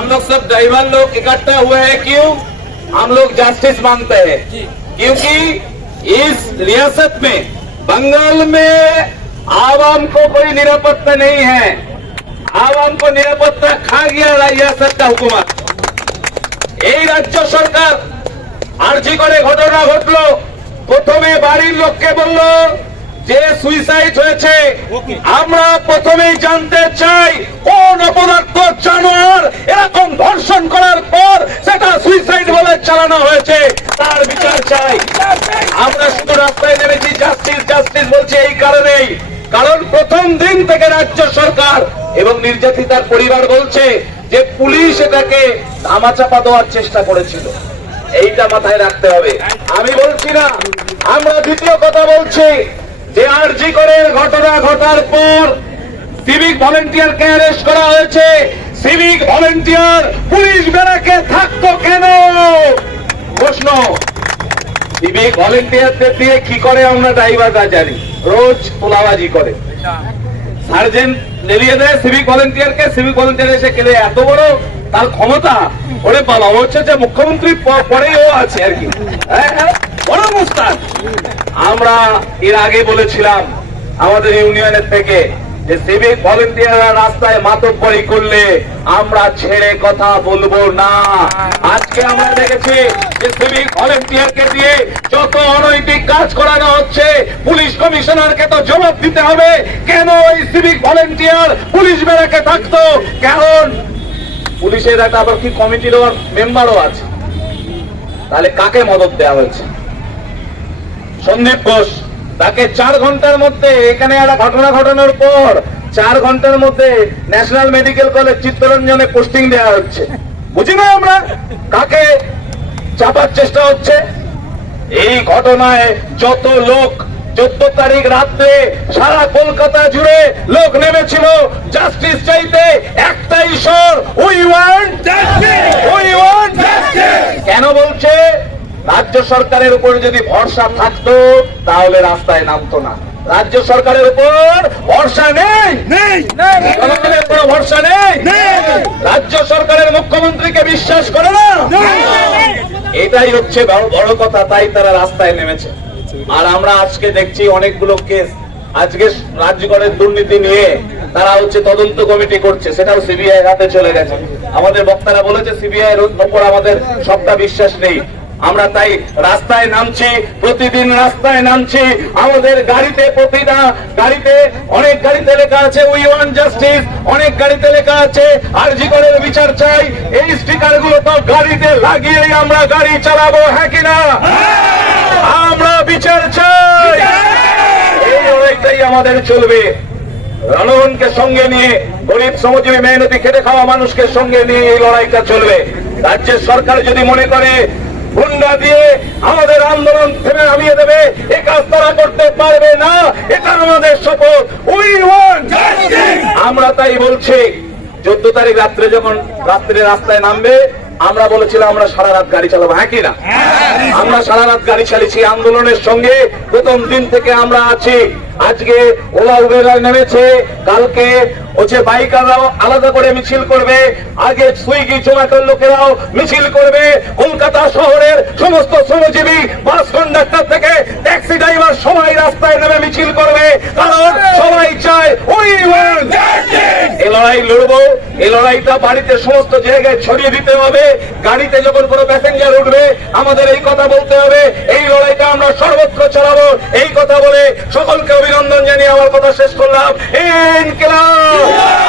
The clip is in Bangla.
हम लोग सब ड्राइवर लोग इकट्ठा हुए हैं क्यों हम लोग जस्टिस मांगते हैं क्योंकि इस रियासत में बंगाल में आवाम को कोई निरापत्ता नहीं है आवाम को निरापत्ता खा गया रियासत का हुकूमत এই রাজ্য সরকার আর্জি করে ঘটনা ঘটলো প্রথমে বাড়ির লোককে বলল যে সুইসাইড হয়েছে আমরা প্রথমেই জানতে চাই কোন অপদার্থ জানোয়ার এরকম ধর্ষণ করার পর সেটা সুইসাইড বলে চালানো হয়েছে? তার বিচার চাই। আমরা শুধু রাস্তায় নেমেছি জাস্টিস জাস্টিস বলছি এই কারণেই। কারণ প্রথম দিন থেকে রাজ্য সরকার এবং নির্যাতিতার পরিবার বলছে যে পুলিশ এটাকে ধামাচাপা দেওয়ার চেষ্টা করেছিল। এইটা মাথায় রাখতে হবে। আমি বলছি না আমরা দ্বিতীয় কথা বলছি যে আরজি করে ঘটনা ঘটার পর সিভিক ভলেন্টিয়ারকে অ্যারেস্ট করা হয়েছে। সিভিক ভলেন্টিয়ার পুলিশ বেড়াকে থাকতো কেন? প্রশ্ন সিভিক ভলেন্টিয়ারদের দিয়ে কি করে আমরা ড্রাইভাররা জানি? রোজ তোলাবাজি করে। সার্জেন্ট লেলিয়ে দেয় সিভিক ভলেন্টিয়ারকে সিভিক ভলেন্টিয়ার এসে কেলে এত বড় তার ক্ষমতা? ওরে বাবা হচ্ছে যে মুখ্যমন্ত্রী পরেই ও আছে আর কি। হ্যাঁ, বড় আমরা এর আগে বলেছিলাম আমাদের ইউনিয়নের থেকে যে সিভিক ভলেন্টিয়াররা রাস্তায় মাতব্বরি করলে আমরা ছেড়ে কথা বলব না। আজকে আমরা দেখেছি যে সিভিক ভলেন্টিয়ারকে দিয়ে যত অনৈতিক কাজ করানো হচ্ছে, পুলিশ কমিশনারকে তো জবাব দিতে হবে। কেন ওই সিভিক ভলেন্টিয়ার পুলিশ বেড়াকে থাকতো? কারণ পুলিশের একটা আবার কি কমিটির মেম্বারও আছে। তাহলে কাকে মদত দেওয়া হয়েছে? সন্দীপ ঘোষ, তাকে চার ঘণ্টার মধ্যে, এখানে একটা ঘটনা ঘটানোর পর চার ঘণ্টার মধ্যে ন্যাশনাল মেডিকেল কলেজ চিত্তরঞ্জনে পোস্টিং দেওয়া হচ্ছে। বুঝি না আমরা কাকে চাপার চেষ্টা হচ্ছে? এই ঘটনায় যত লোক, চোদ্দ তারিখ রাত্রে সারা কলকাতা জুড়ে লোক নেমেছিল। জাস্টিস চাইতে একটাই স্বর উই ওয়ান্ট উই ওয়ান্ট কেন বলছে? সরকারের উপর যদি ভরসা থাকতো তাহলে রাস্তায় নামতো না। রাজ্য সরকারের উপর ভরসা নেই। জনগণের কোনো ভরসা নেই। রাজ্য সরকারের মুখ্যমন্ত্রীকে বিশ্বাস করে না। এটাই হচ্ছে বড় বড় কথা তাই তারা রাস্তায় নেমেছে। আর আমরা আজকে দেখছি অনেকগুলো কেস। আজকে রাজ্যগণের দুর্নীতি নিয়ে তারা হচ্ছে তদন্ত কমিটি করছে সেটাও সিবিআই হাতে চলে গেছে। আমাদের বক্তারা বলেছে সিবিআই এর উপর আমাদের সবটা বিশ্বাস নেই। আমরা তাই রাস্তায় নামছি, প্রতিদিন রাস্তায় নামছি। আমাদের গাড়িতে প্রতিটা গাড়িতে অনেক গাড়িতে লেখা আছে উই ওয়ান জাস্টিস অনেক গাড়িতে লেখা আছে আরজি করের বিচার চাই। এই স্টিকারগুলো তো গাড়িতে লাগিয়েই আমরা গাড়ি চালাবো হ্যাঁ কিনা আমরা বিচার চাই। এই লড়াইটাই আমাদের চলবে। রণগণকে সঙ্গে নিয়ে, গরিব শ্রমজীবী মেহনতি খেটে খাওয়া মানুষকে সঙ্গে নিয়ে এই লড়াইটা চলবে। রাজ্যের সরকার যদি মনে করে গুন্ডা দিয়ে আমাদের আন্দোলন থেমে নামিয়ে দেবে। এ কাজ তারা করতে পারবে না। এটা আমাদের শপথ। উই আমরা তাই বলছি, চোদ্দ তারিখ রাত্রে যখন রাত্রে রাস্তায় নামবে আমরা বলেছিলাম আমরা সারা রাত গাড়ি চালাবো হ্যাঁ কিনা? আমরা সারা রাত গাড়ি চালিয়েছি আন্দোলনের সঙ্গে। প্রথম দিন থেকে আমরা আছি। আজকে ওলা উবেরা নেমেছে। কালকে হচ্ছে বাইকাররাও আলাদা করে মিছিল করবে। আগে সুইগি জোম্যাটোর লোকেরাও মিছিল করবে। কলকাতা শহরের সমস্ত শ্রমজীবী বাস কন্ডাক্টর থেকে ট্যাক্সি ড্রাইভার সবাই রাস্তায় নেমে মিছিল করবে। কারণ সবাই চায় ওই এই লড়াই লড়বো এই লড়াইটা বাড়িতে সমস্ত জায়গায় ছড়িয়ে দিতে হবে। গাড়িতে যখন কোনো প্যাসেঞ্জার উঠবে, আমাদের এই কথা বলতে হবে, এই লড়াইটা আমরা সর্বত্র চালাবো। এই কথা বলে সকলকে অভিনন্দন জানিয়ে আমার কথা শেষ করলাম। ইনকিলাব!